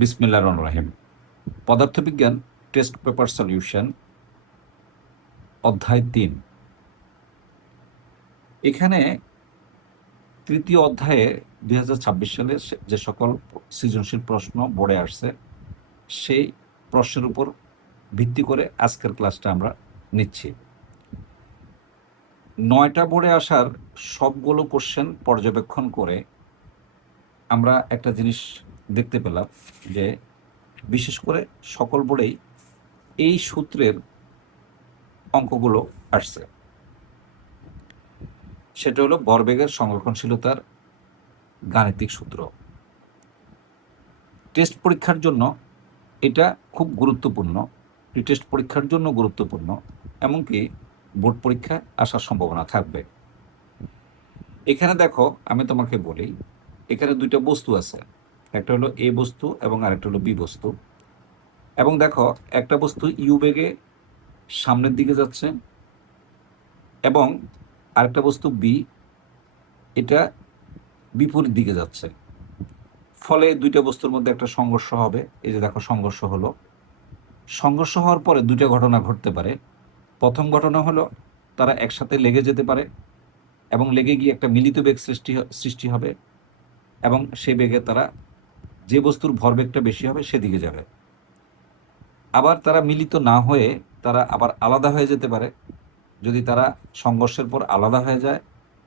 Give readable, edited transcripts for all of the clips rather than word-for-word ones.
বিসমিল্লাহির রহমানির রহিম। পদার্থবিজ্ঞান টেস্ট পেপার সলিউশন, অধ্যায় ৩। এখানে তৃতীয় অধ্যায়ে ২০২৬ সালে যে সকল সৃজনশীল প্রশ্ন বোর্ডে আসছে সেই প্রশ্নের উপর ভিত্তি করে আজকের ক্লাসটা আমরা নিচ্ছি। ৯টা বোর্ডে আসার সবগুলো কোশ্চেন পর্যবেক্ষণ করে আমরা একটা জিনিস দেখতে পেলাম যে বিশেষ করে সকল বোর্ডেই এই সূত্রের অঙ্কগুলো আসছে। সেটা হলো ভরবেগের সংরক্ষণশীলতার গাণিতিক সূত্র। টেস্ট পরীক্ষার জন্য এটা খুব গুরুত্বপূর্ণ, প্রিটেস্ট পরীক্ষার জন্য গুরুত্বপূর্ণ, এমনকি বোর্ড পরীক্ষায় আসার সম্ভাবনা থাকবে। এখানে দেখো, আমি তোমাকে বলি, এখানে দুইটা বস্তু আছে, একটা হলো এ বস্তু এবং আরেকটা হলো বি বস্তু। এবং দেখো, একটা বস্তু ইউ বেগে সামনের দিকে যাচ্ছে এবং আরেকটা বস্তু বি, এটা বিপরীত দিকে যাচ্ছে। ফলে দুইটা বস্তুর মধ্যে একটা সংঘর্ষ হবে। এই যে দেখো, সংঘর্ষ হলো। সংঘর্ষ হওয়ার পরে দুইটা ঘটনা ঘটতে পারে। প্রথম ঘটনা হলো তারা একসাথে লেগে যেতে পারে এবং লেগে গিয়ে একটা মিলিত বেগ সৃষ্টি হবে এবং সেই বেগে তারা, যে বস্তুর ভরবেগটা বেশি হবে সেদিকে যাবে। আবার তারা মিলিত না হয়ে তারা আবার আলাদা হয়ে যেতে পারে। যদি তারা সংঘর্ষের পর আলাদা হয়ে যায়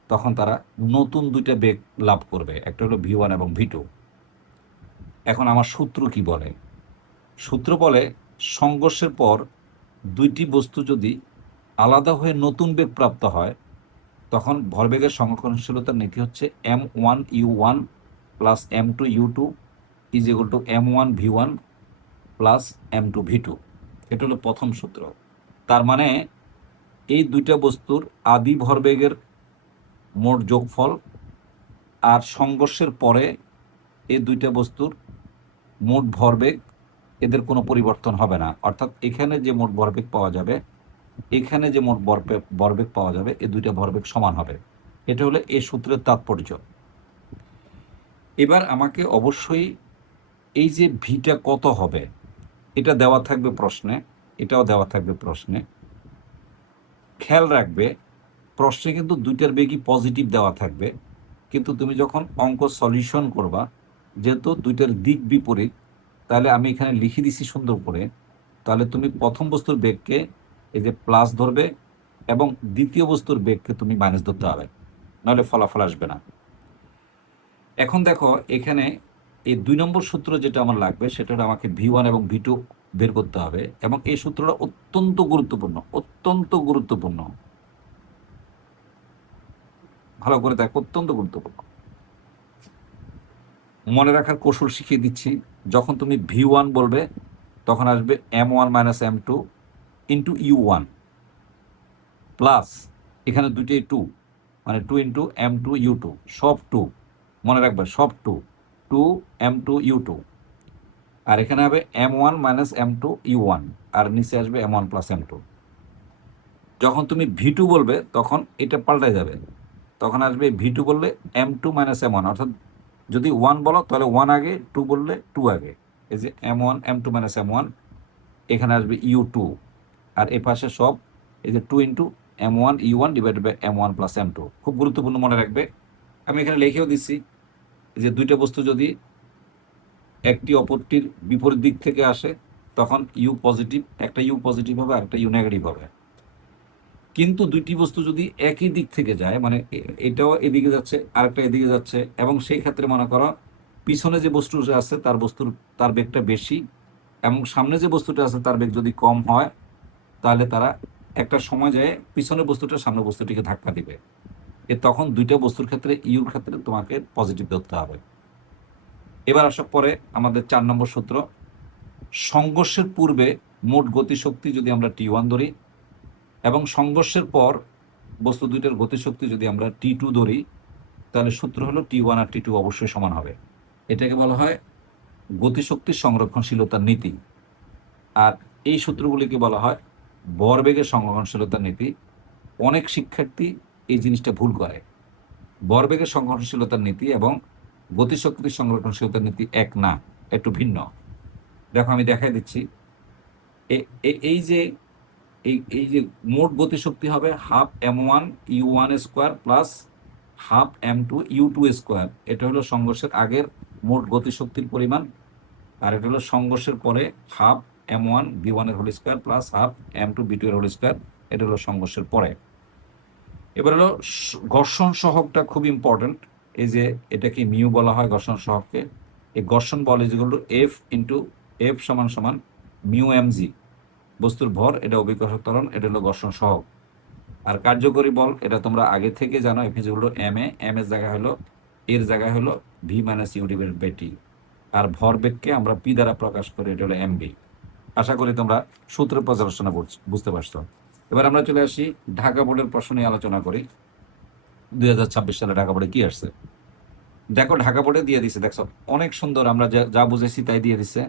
তখন তারা নতুন দুইটা বেগ লাভ করবে, একটা হলো V1 এবং V2। এখন আমার সূত্র কি বলে? সূত্র বলে, সংঘর্ষের পর দুইটি বস্তু যদি আলাদা হয়ে নতুন বেগ প্রাপ্ত হয় তখন ভরবেগের সংরক্ষণশীলতার নীতি হচ্ছে M1U1 plus M2U2 is equal two M1V1 plus M2V2। এটা হলো প্রথম সূত্র। তার মানে এই দুইটা বস্তুর আদি ভরবেগের মোট যোগফল আর সংঘর্ষের পরে এই দুইটা বস্তুর মোট ভরবেগ, এদের কোনো পরিবর্তন হবে না। অর্থাৎ এখানে যে মোট ভরবেগ পাওয়া যাবে, এখানে যে মোট ভরবেগ পাওয়া যাবে, এই দুইটা ভরবেগ সমান হবে। এটা হলো এই সূত্রের তাৎপর্য। এবার আমাকে অবশ্যই এই যে ভিটা কত হবে এটা দেওয়া থাকবে প্রশ্নে, এটাও দেওয়া থাকবে প্রশ্নে। খেয়াল রাখবে, প্রশ্নে কিন্তু দুইটার বেগই পজিটিভ দেওয়া থাকবে, কিন্তু তুমি যখন অঙ্ক সলিউশন করবা, যেহেতু দুইটার দিক বিপরীত, তাহলে আমি এখানে লিখে দিছি সুন্দর করে। তাহলে তুমি প্রথম বস্তুর বেগকে এই যে প্লাস ধরবে এবং দ্বিতীয় বস্তুর বেগকে তুমি মাইনাস ধরতে হবে, নাহলে ফলাফল আসবে না। এখন দেখো, এখানে এই 2 নম্বর সূত্র যেটা আমার লাগবে সেটা হলো আমাকে V1 এবং V2 বের করতে হবে, এবং এই সূত্রটা অত্যন্ত গুরুত্বপূর্ণ, অত্যন্ত গুরুত্বপূর্ণ। ভালো করে দেখো, অত্যন্ত গুরুত্বপূর্ণ। মনে রাখার কৌশল শিখিয়ে দিচ্ছি। যখন তুমি V1 বলবে তখন আসবে M1 minus M2 into U1 plus, এখানে দুইটাই 2, মানে 2 ইন্টু M2U2, সব 2, মনে রাখবে সব 2 M2U2। আর এখানে হবে M1 মাইনাস M2U1, আর নিচে আসবে M1 প্লাস M2। যখন তুমি V2 বলবে তখন এটা পাল্টে যাবে, তখন আসবে V2 বললে M2 মাইনাস M1, অর্থাৎ যদি 1 বলো তাহলে 1 আগে, 2 বললে 2 আগে। এই যে M1 M2 মাইনাস M1, এখানে আসবে U2, আর এ পাশে সব এই যে 2 into M1 U1 divided by M1 plus M2। খুব গুরুত্বপূর্ণ, মনে রাখবে। আমি এখানে লিখেও দিচ্ছি যে দুইটা বস্তু যদি একটি অপরটির বিপরীত দিক থেকে আসে তখন ইউ পজিটিভ, একটা ইউ পজিটিভ হবে আর একটা ইউ নেগেটিভ হবে। কিন্তু দুইটি বস্তু যদি একই দিক থেকে যায়, মানে এটাও এদিকে যাচ্ছে আরেকটা এদিকে যাচ্ছে, এবং সেই ক্ষেত্রে মনে করো পিছনে যে বস্তুটা আছে তার বেগটা বেশি এবং সামনে যে বস্তুটা আছে তার বেগ যদি কম হয়, তাহলে তারা একটা সময় যায় পিছনের বস্তুটা সামনের বস্তুটিকে ধাক্কা দিবে। তখন দুইটা বস্তুর ক্ষেত্রে ইউর ক্ষেত্রে তোমাকে পজিটিভ ধরতে হবে। এবার আসার পরে আমাদের 4 নম্বর সূত্র, সংঘর্ষের পূর্বে মোট গতিশক্তি যদি আমরা T1 ধরি এবং সংঘর্ষের পর বস্তু দুইটার গতিশক্তি যদি আমরা T2 ধরি, তাহলে সূত্র হলো T1 আর T2 অবশ্যই সমান হবে। এটাকে বলা হয় গতিশক্তির সংরক্ষণশীলতার নীতি। আর এই সূত্রগুলিকে বলা হয় ভরবেগের সংরক্ষণশীলতার নীতি। অনেক শিক্ষার্থী এই জিনিসটা ভুল করে। ভরবেগের সংরক্ষণশীলতার নীতি এবং গতিশক্তির সংরক্ষণশীলতার নীতি এক না, একটু ভিন্ন। দেখো আমি দেখাই দিচ্ছি। এই যে এই যে মোট গতিশক্তি হবে half m1 u1 square plus half m2 u2 square. এটা হলো সংঘর্ষের আগের মোট গতিশক্তির পরিমাণ, আর এটা হলো সংঘর্ষের পরে হাফ m1 v1 এর whole square plus half m2 v2 এর হোল স্কোয়ার। এটা হলো সংঘর্ষের পরে। এবার হলো ঘর্ষণ সহগটা খুব ইম্পর্টেন্ট। এই যে এটাকে মিউ বলা হয় ঘর্ষণ সহগকে। এই ঘর্ষণ বল is equal to F into F সমান সমান মিউ এমজি, বস্তুর ভর, এটা অভিকর্ষক ত্বরণ, এটা হলো ঘর্ষণ সহগ। আর কার্যকরী বল এটা তোমরা আগে থেকে জানো, F is equal to M A, M এর জায়গায় হলো এর জায়গায় হলো V minus U divided by T. আর ভরবেগকে আমরা পি দ্বারা প্রকাশ করি, এটা হলো এম বি। আশা করি তোমরা সূত্র পর্যালোচনা বুঝতে পারছো। এবার আমরা চলে আসি ঢাকা বোর্ডের প্রশ্ন নিয়ে আলোচনা করি। 2026 সালে ঢাকা বোর্ডে কি আসছে দেখো। ঢাকা বোর্ডে দিয়ে দিছে, দেখছো অনেক সুন্দর, আমরা যা বুঝেছি তাই দিয়ে দিছে।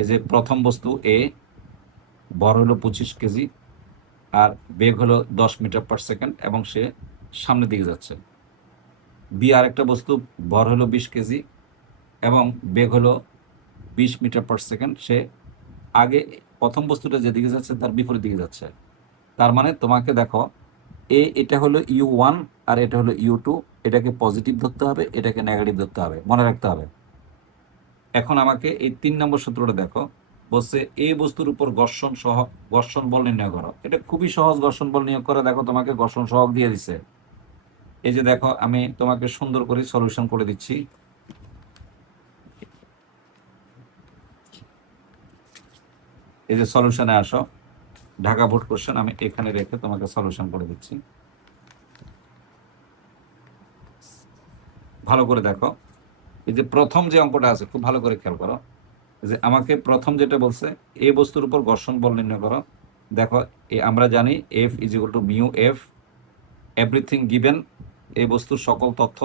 এই যে প্রথম বস্তু এ, ভর হলো 25 কেজি, আর বেগ হলো 10 মিটার পার সেকেন্ড এবং সে সামনের দিকে যাচ্ছে। বি আরেকটা বস্তু, ভর হলো 20 কেজি এবং বেগ হলো 20 মিটার পার সেকেন্ড, সে আগে প্রথম বস্তুটা যেদিকে যাচ্ছে তার বিপরীত দিকে যাচ্ছে। তার মানে তোমাকে দেখো এটা হলো u1 আর এটা হলো u2, এটাকে পজিটিভ ধরতে হবে, এটাকে নেগেটিভ ধরতে হবে, মনে রাখতে হবে। এখন আমাকে এই 3 নম্বর সূত্রটা দেখো, বলছে এই বস্তুর উপর ঘর্ষণ বল নির্ণয় করো। এটা খুবই সহজ, ঘর্ষণ বল নিয়োগ করে। দেখো তোমাকে ঘর্ষণ সহগ দিয়ে দিছে। এই যে দেখো আমি তোমাকে সুন্দর করে সলিউশন করে দিচ্ছি। এই যে সলিউশনে আসো, ঢাকা বোর্ড কোশ্চেন আমি এখানে রেখে তোমাকে সলিউশন করে দিচ্ছি। ভালো করে দেখো, এই যে প্রথম যে অঙ্কটা আছে খুব ভালো করে খেয়াল করো। যে আমাকে প্রথম যেটা বলছে এই বস্তুর উপর ঘর্ষণ বল নির্ণয় করো। দেখো আমরা জানি F is equal two mu F, everything given, এই বস্তুর সকল তথ্য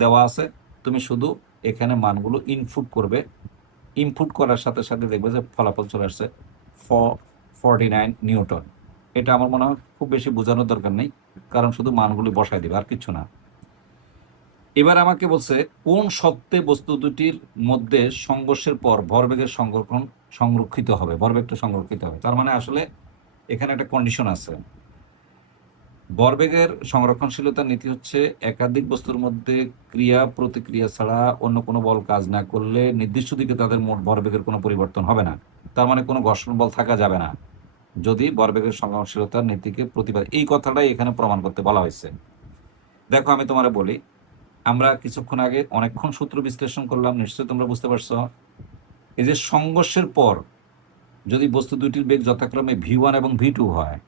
দেওয়া আছে। তুমি শুধু এখানে মানগুলো ইনপুট করবে। ইনপুট করার সাথে সাথে দেখবে যে ফলাফল চলে আসছে 49 নিউটন। এটা আমার মনে হয় খুব বেশি বোঝানোর দরকার নেই, কারণ শুধু মানগুলি বসায় দিবে আর কিছু না। এবার আমাকে বলছে কোন সত্ত্বে বস্তু দুটির মধ্যে সংঘর্ষের পর ভরবেগের সংরক্ষিত হবে, ভরবেগটা সংরক্ষিত হবে। তার মানে আসলে এখানে একটা কন্ডিশন আছে। ভরবেগের সংরক্ষণশীলতার নীতি হচ্ছে একাধিক বস্তুর মধ্যে ক্রিয়া প্রতিক্রিয়া ছাড়া অন্য কোনো বল কাজ না করলে নির্দিষ্ট দিকে তাদের মোট ভরবেগের কোনো পরিবর্তন হবে না। তার মানে কোনো ঘর্ষণ বল থাকা যাবে না যদি ভরবেগের সংরক্ষণশীলতার নীতিকে প্রতিবাদ, এই কথাটাই এখানে প্রমাণ করতে বলা হয়েছে। দেখো আমি তোমারে বলি, আমরা কিছুক্ষণ আগে অনেকক্ষণ সূত্র বিশ্লেষণ করলাম, নিশ্চয়ই তোমরা বুঝতে পারছো। এই যে সংঘর্ষের পর যদি বস্তু দুটির বেগ যথাক্রমে v1 এবং v2 হয়,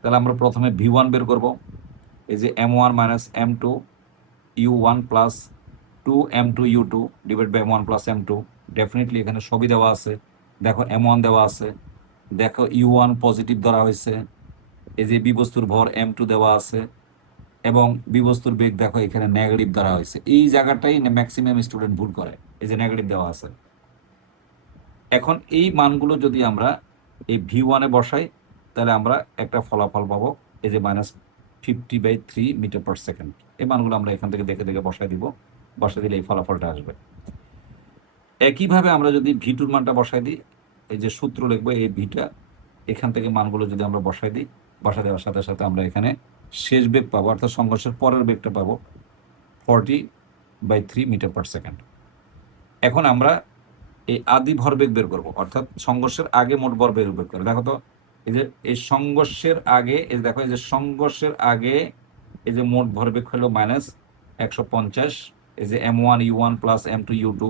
তাহলে আমরা প্রথমে v1 বের করব। এই যে m1 minus m2 u1 plus 2m2 u2 divide by m1 plus m2। Definitely এখানে সবই দেওয়া আছে। দেখো m1 দেওয়া আছে, দেখো u1 পজিটিভ ধরা হয়েছে, এই যে বি বস্তুর ভর m2 দেওয়া আছে এবং বি বস্তুর বেগ দেখো এখানে নেগেটিভ ধরা হয়েছে। এই জায়গাটাই ম্যাক্সিমাম স্টুডেন্ট ভুল করে, এই যে নেগেটিভ দেওয়া আছে। এখন এই মানগুলো যদি আমরা এই v1 এ বসাই, তাহলে আমরা একটা ফলাফল পাবো, এই যে -50/3 মিটার পার সেকেন্ড। এই মানগুলো আমরা এখান থেকে দেখে দেখে বসাই দিব, বসাই দিলে এই ফলাফলটা আসবে। একইভাবে আমরা যদি v2 মানটা বসাই দিই, এই যে সূত্র লিখবো এই ভিটা, এখান থেকে মানগুলো যদি আমরা বসাই দিই, বসাই দেওয়ার সাথে সাথে আমরা এখানে শেষ বেগ পাবো, অর্থাৎ সংঘর্ষের পরের বেগটা পাবো 40/3 মিটার পার সেকেন্ড। এখন আমরা এই আদি ভরবেগ বের করবো, অর্থাৎ সংঘর্ষের আগে মোট ভরবেগ বের করবো। দেখো তো এই যে এই সংঘর্ষের আগে, এই দেখো এই যে সংঘর্ষের আগে এই যে মোট ভরবেগ হলো -150। এই যে m1 u1 plus m2 u2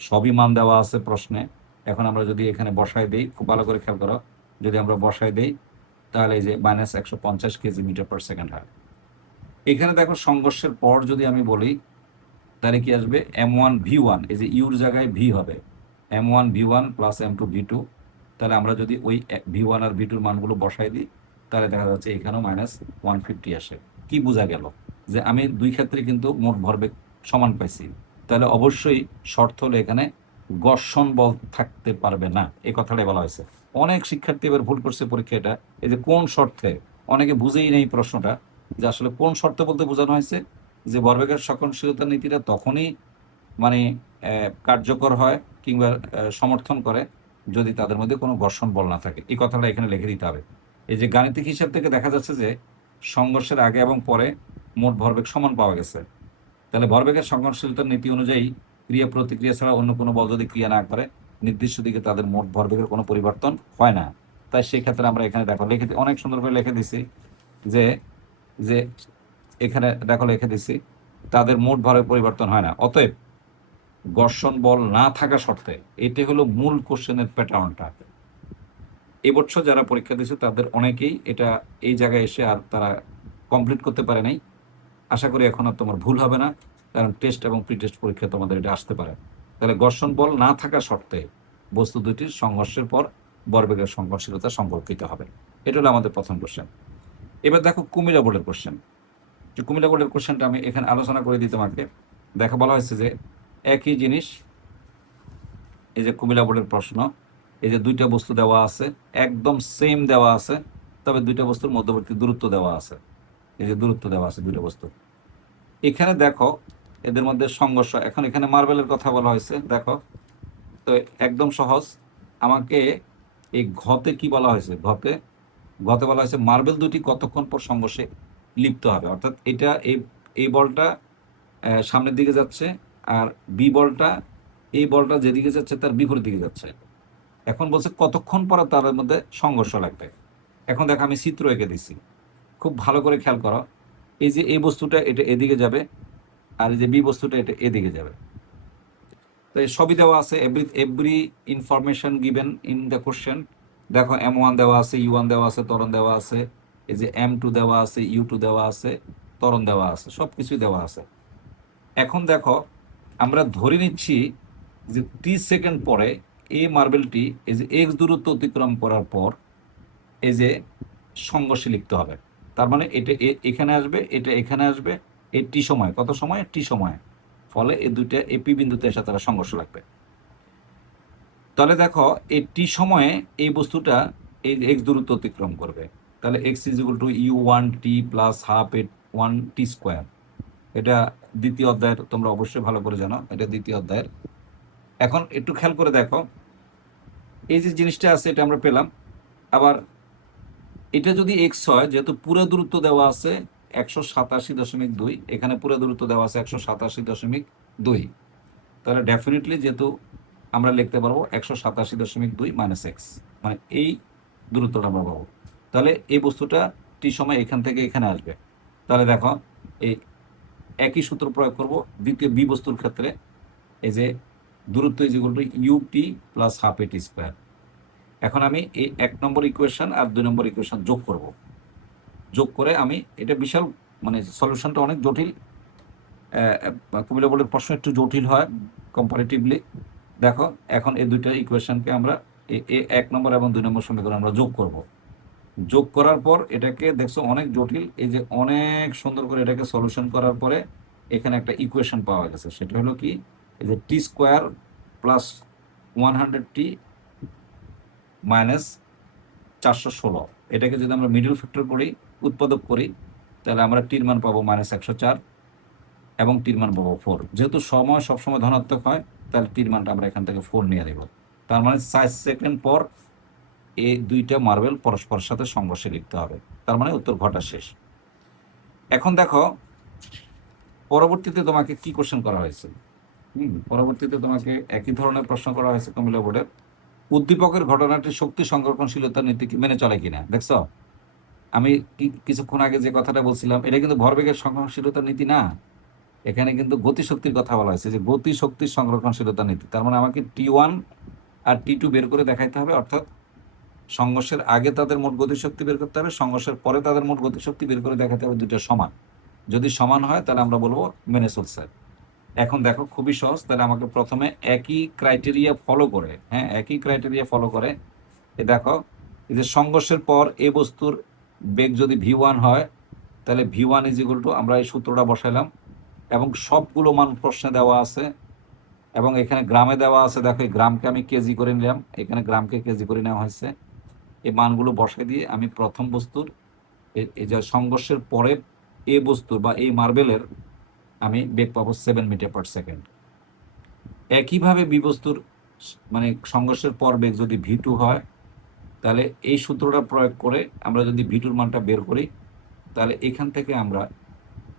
সবই মান দেওয়া আছে প্রশ্নে। এখন আমরা যদি এখানে বসাই দিই, খুব ভালো করে খেয়াল করো, যদি আমরা বসাই দিই তাহলে এই যে -150 কেজি মিটার পার সেকেন্ড হয়। এখানে দেখো সংঘর্ষের পর যদি আমি বলি তাহলে কি আসবে m1 v1, এই যে ইউর জায়গায় ভি হবে m1 v1 plus m2 v2। তাহলে আমরা যদি ওই v1 আর v2 মানগুলো বসাই দিই তাহলে দেখা যাচ্ছে এখানেও -150 আসে। কি বোঝা গেল যে আমি দুই ক্ষেত্রে কিন্তু মোট ভরবেগ সমান পাইছি। তাহলে অবশ্যই শর্ত হলো এখানে ঘর্ষণ বল থাকতে পারবে না, এই কথাটাই বলা হয়েছে। অনেক শিক্ষার্থী এবার ভুল করছে পরীক্ষা, এটা এই যে কোন শর্তে, অনেকে বুঝেই নেই প্রশ্নটা যে আসলে কোন শর্তে বলতে বোঝানো হয়েছে যে ভরবেগের সহনশীলতার নীতিটা তখনই মানে কার্যকর হয় কিংবা সমর্থন করে যদি তাদের মধ্যে কোনো ঘর্ষণ বল না থাকে। এই কথাটা এখানে লিখে দিতে হবে। এই যে গাণিতিক হিসাব থেকে দেখা যাচ্ছে যে সংঘর্ষের আগে এবং পরে মোট ভরবেগ সমান পাওয়া গেছে। তাহলে ভরবেগের সংঘর্ষশীলতার নীতি অনুযায়ী ক্রিয়া প্রতিক্রিয়া ছাড়া অন্য কোনো বল যদি ক্রিয়া না করে নির্দিষ্ট দিকে তাদের মোট ভরবেগের কোনো পরিবর্তন হয় না। তাই সেই ক্ষেত্রে আমরা এখানে দেখো লিখে অনেক সুন্দর করে লিখে দিছি যে যে এখানে দেখো লিখে দিছি তাদের মোট ভরের পরিবর্তন হয় না। অতএব ঘর্ষণ বল না থাকা শর্তে, এটি হলো মূল কোশ্চেনের প্যাটার্নটা। এবছর যারা পরীক্ষা দিয়েছে তাদের অনেকেই এটা এই জায়গায় এসে আর তারা কমপ্লিট করতে পারে নাই। আশা করি এখন আর তোমার ভুল হবে না, কারণ টেস্ট এবং প্রি টেস্ট পরীক্ষা তোমাদের এটা আসতে পারে। তাহলে ঘর্ষণ বল না থাকা শর্তে বস্তু দুটির সংঘর্ষের পর ভরবেগের সংঘর্ষশীলতা সম্পর্কিত হবে। এটা হলো আমাদের প্রথম কোশ্চেন। এবার দেখো কুমিল্লা বোর্ডের কোশ্চেন। যে কুমিল্লা বোর্ডের কোশ্চেনটা আমি এখানে আলোচনা করে দিই তোমাকে। দেখা বলা হয়েছে যে একই জিনিস, এই যে কুমিল্লা বোর্ডের প্রশ্ন, এই যে দুইটা বস্তু দেওয়া আছে, একদম সেম দেওয়া আছে, তবে দুইটা বস্তুর মধ্যবর্তী দূরত্ব দেওয়া আছে। এই যে দূরত্ব দেওয়া আছে দুইটা বস্তু, এখানে দেখো এদের মধ্যে সংঘর্ষ। এখন এখানে মার্বেলের কথা বলা হয়েছে, দেখো তো একদম সহজ। আমাকে এই ঘতে কি বলা হয়েছে, ঘতে বলা হয়েছে মার্বেল দুটি কতক্ষণ পর সংঘর্ষে লিপ্ত হবে। অর্থাৎ এটা এই বলটা সামনের দিকে যাচ্ছে, আর বি বলটা, এই বলটা যেদিকে যাচ্ছে তার বিপরীত দিকে যাচ্ছে। এখন বলছে কতক্ষণ পরে তাদের মধ্যে সংঘর্ষ লাগবে। এখন দেখো আমি চিত্র এঁকে দিছি, খুব ভালো করে খেয়াল করো। এই যে এই বস্তুটা এটা এদিকে যাবে, আর এই যে বি বস্তুটা এটা এদিকে যাবে। তো এই সবই দেওয়া আছে, every information given in the question. দেখো M1 দেওয়া আছে, U1 দেওয়া আছে, ত্বরণ দেওয়া আছে, এই যে M2 দেওয়া আছে, U2 দেওয়া আছে, ত্বরণ দেওয়া আছে, সব কিছুই দেওয়া আছে। এখন দেখো আমরা ধরে নিচ্ছি যে 30 সেকেন্ড পরে এই মার্বেলটি এই যে এক্স দূরত্ব অতিক্রম করার পর এই যে সংঘর্ষে লিপ্ত হবে। তার মানে এটা এখানে আসবে, এটা এখানে আসবে, এই টি সময়, কত সময়, টি সময়, ফলে এই দুইটা এপি বিন্দুতে এসে তারা সংঘর্ষ লাগবে। তাহলে দেখো এই টি সময়ে এই বস্তুটা এই এক্স দূরত্ব অতিক্রম করবে। তাহলে x is equal two U1t plus half at 1t square. এটা দ্বিতীয় অধ্যায়ের, তোমরা অবশ্যই ভালো করে জানো, এটা দ্বিতীয় অধ্যায়ের। এখন একটু খেয়াল করে দেখো, এই যে জিনিসটা আছে এটা আমরা পেলাম। আবার এটা যদি এক্স হয়, যেহেতু পুরো দূরত্ব দেওয়া আছে 187.2, এখানে পুরো দূরত্ব দেওয়া আছে 187.2, তাহলে ডেফিনেটলি যেহেতু আমরা লিখতে পারবো 187.2 মাইনাস এক্স, মানে এই দূরত্বটা আমরা পাবো। তাহলে এই বস্তুটা টি সময় এখান থেকে এখানে আসবে। তাহলে দেখো এই একই সূত্র প্রয়োগ করব দ্বিতীয় বি বস্তুর ক্ষেত্রে। এই যে দূরত্ব is equal to u t plus half a t square. এখন আমি এই 1 নম্বর ইকুয়েশন আর 2 নম্বর ইকুয়েশন যোগ করব। যোগ করে আমি এটা বিশাল, মানে সলিউশনটা অনেক জটিল। কুমিল্লা বোর্ডের প্রশ্ন একটু জটিল হয় কম্পারেটিভলি। দেখো এখন এই দুইটা ইকুয়েশনকে আমরা 1 নম্বর এবং 2 নম্বর সমীকরণ আমরা যোগ করব। যোগ করার পর এটাকে দেখছো অনেক জটিল, এই যে অনেক সুন্দর করে এটাকে সলিউশন করার পরে এখানে একটা ইকুয়েশন পাওয়া গেছে। সেটা হলো কি, এই যে টি স্কোয়ার প্লাস 100t মাইনাস 416, এটাকে যদি আমরা মিডল ফ্যাক্টর করি, উৎপাদক করি, তাহলে আমরা টির মান পাবো -104 এবং টির মান পাবো 4। যেহেতু সময় সবসময় ধনাত্মক হয়, তাহলে টির মানটা আমরা এখান থেকে 4 নিয়ে দেব। তার মানে 60 সেকেন্ড পর এই দুইটা মার্বেল পরস্পরের সাথে সংঘর্ষে লিপ্ত হবে। তার মানে উত্তর ঘটা শেষ। এখন দেখো পরবর্তীতে তোমাকে কি কোশ্চেন করা হয়েছে। পরবর্তীতে তোমাকে একই ধরনের প্রশ্ন করা হয়েছে কুমিল্লা বোর্ডের। উদ্দীপকের ঘটনাটি শক্তি সংরক্ষণশীলতার নীতিকে মেনে চলে কিনা। দেখছো আমি কিছুক্ষণ আগে যে কথাটা বলছিলাম, এটা কিন্তু ভরবেগের সংরক্ষণশীলতার নীতি না, এখানে কিন্তু গতিশক্তির কথা বলা হয়েছে, যে গতি শক্তির সংরক্ষণশীলতার নীতি। তার মানে আমাকে T1 আর T2 বের করে দেখাইতে হবে। অর্থাৎ সংঘর্ষের আগে তাদের মোট গতিশক্তি বের করতে হবে, সংঘর্ষের পরে তাদের মোট গতিশক্তি বের করে দেখাতে হবে, দুটো সমান। যদি সমান হয় তাহলে আমরা বলবো মেনে চলছে। এখন দেখো খুবই সহজ। তাহলে আমাকে প্রথমে একই ক্রাইটেরিয়া ফলো করে, একই ক্রাইটেরিয়া ফলো করে এ দেখো, এই যে সংঘর্ষের পর এই বস্তুর বেগ যদি V1 হয়, তাহলে V1 ইজ ইকুয়াল টু, আমরা এই সূত্রটা বসাইলাম এবং সবগুলো মান প্রশ্নে দেওয়া আছে এবং এখানে গ্রামে দেওয়া আছে। দেখো এই গ্রামকে আমি কেজি করে নিলাম, এখানে গ্রামকে কেজি করে নেওয়া হয়েছে। এই মানগুলো বসাই দিয়ে আমি প্রথম বস্তুর এই যে সংঘর্ষের পরে এই বস্তুর বা এই মার্বেলের আমি বেগ পাবো 7 মিটার পার সেকেন্ড। একইভাবে বি বস্তুর মানে সংঘর্ষের পর বেগ যদি V2 হয়, তাহলে এই সূত্রটা প্রয়োগ করে আমরা যদি V2-র মানটা বের করি, তাহলে এখান থেকে আমরা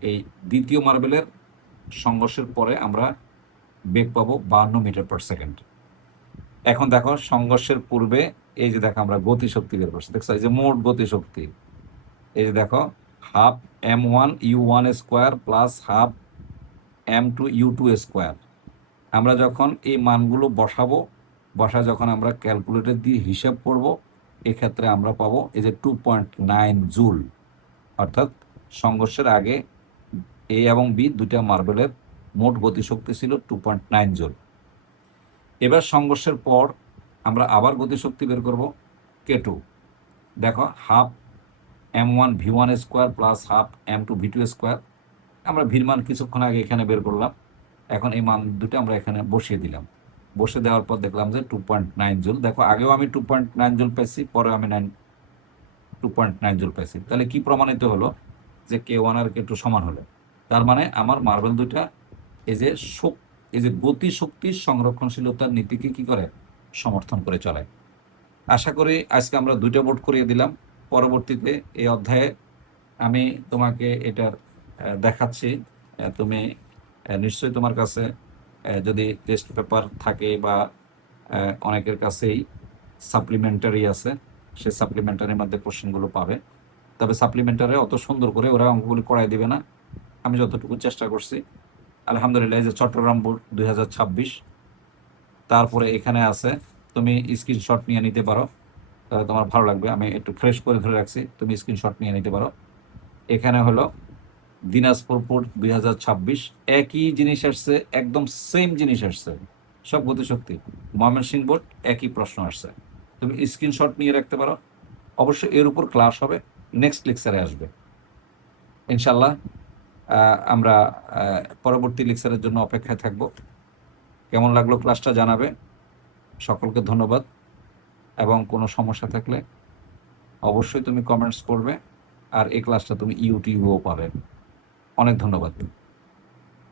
এই দ্বিতীয় মার্বেলের সংঘর্ষের পরে আমরা বেগ পাবো 52 মিটার পার সেকেন্ড। এখন দেখো সংঘর্ষের পূর্বে এই যে দেখো আমরা গতিশক্তি বের করছি, দেখছো এই যে মোট গতিশক্তি, এই যে দেখো half m1u1 square plus half m2u2 square. আমরা যখন এই মানগুলো বসা যখন আমরা ক্যালকুলেটর দিয়ে হিসাব করব, এক্ষেত্রে আমরা পাবো এই যে 2.9 জুল, অর্থাৎ সংঘর্ষের আগে এ এবং বি দুইটা মার্বেলের মোট গতিশক্তি ছিল 2.9 জুল। এবার সংঘর্ষের পর আমরা আবার গতিশক্তি বের করব K2। দেখো half m1 v1 square plus half m2 v2 square. আমরা ভির মান কিছুক্ষণ আগে এখানে বের করলাম, এখন এই মান দুটো আমরা এখানে বসিয়ে দিলাম। বসে দেওয়ার পর দেখলাম যে 2.9 জুল। দেখো আগেও আমি 2.9 জুল পেয়েছি, পরে আমি 2.9 জুল পেয়েছি। তাহলে কি প্রমাণিত হলো যে K1 আর K2 সমান হলো। তার মানে আমার মার্বেল দুইটা এই যে গতি শক্তির সংরক্ষণশীলতার নীতিকে কি করে সমর্থন করে চলে। আশা করি আজকে আমরা দুইটা বোর্ড করিয়ে দিলাম। পরবর্তীতে এই অধ্যায়ে আমি তোমাকে এটার দেখাচ্ছি। তুমি নিশ্চয়ই তোমার কাছে যদি টেস্ট পেপার থাকে বা অনেকের কাছেই সাপ্লিমেন্টারি আছে, সেই সাপ্লিমেন্টারির মধ্যে কোশ্চেনগুলো পাবে। তবে সাপ্লিমেন্টারে অত সুন্দর করে ওরা অঙ্কগুলি করাই দেবে না, আমি যতটুকু চেষ্টা করছি। আলহামদুলিল্লাহ, এই যে চট্টগ্রাম বোর্ড 2026, তারপরে এখানে আছে, তুমি স্ক্রিনশট নিয়ে নিতে পারো, তাহলে তোমার ভালো লাগবে। আমি একটু ফ্রেশ করে ধরে রাখছি, তুমি স্ক্রিনশট নিয়ে নিতে পারো। এখানে হলো দিনাজপুর বোর্ড 2026, একই জিনিস আসছে, একদম সেম জিনিস আসছে, সব গতিশক্তি। ময়মনসিংহ বোর্ড একই প্রশ্ন আসছে, তুমি স্ক্রিনশট নিয়ে রাখতে পারো। অবশ্যই এর উপর ক্লাস হবে, নেক্সট লেকচারে আসবে ইনশাল্লাহ। আমরা পরবর্তী লেকচারের জন্য অপেক্ষায় থাকব। কেমন লাগলো ক্লাসটা জানাবে। সকলকে ধন্যবাদ, এবং কোনো সমস্যা থাকলে অবশ্যই তুমি কমেন্টস করবে। আর এই ক্লাসটা তুমি ইউটিউবেও পাবে। অনেক ধন্যবাদ।